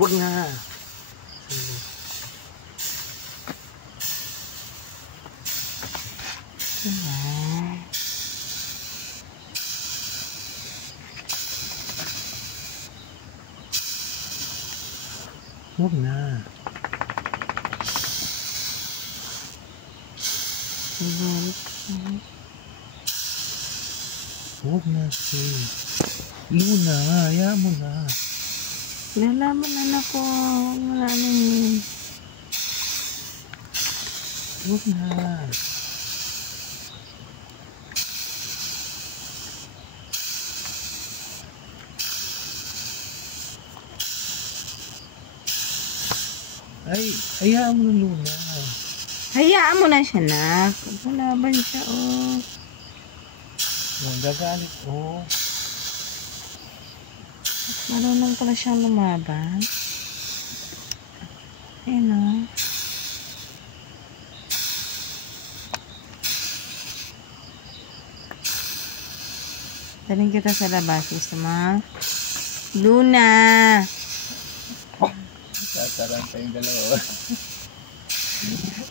Huwag na. Huwag na. Huwag na, Luna, hayaan mo na. Nalaman na ako. Wala na yun. Huwag na. Ay, hayaan mo na, Luna. Hayaan mo na siya, nak. Palaban siya, oh. Magagalit, oh. Marunong pala siyang lumaban. Ayun, oh. Daling kita sa labas. Gusto mo? Luna! Tataranta yung dalawa.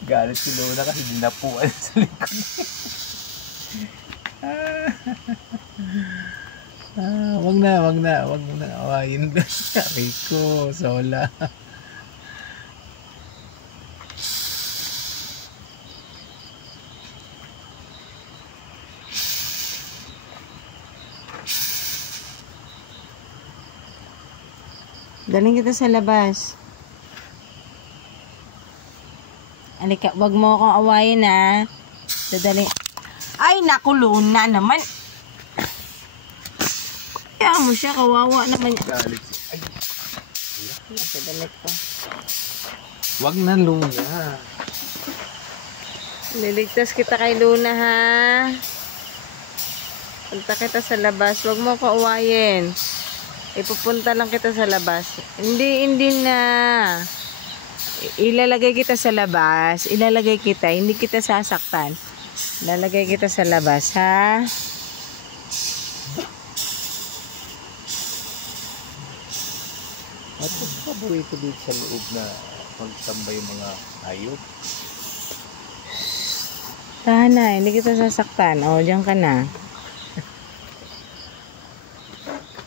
Galit si Luna kasi dinapuan sa likod. Wag mo na awayin. Rico, Sola. Daling kita sa labas. Alika, wag mo akong awayin, ha. Dadaling. Ay, naku, Luna naman. Kaya mo siya, kawawa naman. Galit. Ay. Nasa damit ko. Wag na, Luna. Liligtas kita kay Luna, ha. Punta kita sa labas. Wag mo akong awayin. Ipupunta lang kita sa labas. Hindi na. Ilalagay kita sa labas. Ilalagay kita. Hindi kita sasaktan. Ilalagay kita sa labas, ha? At pabuhay ko dito sa loob na magtambay yung mga hayop. Tahan na. Hindi kita sasaktan. O, diyan ka na.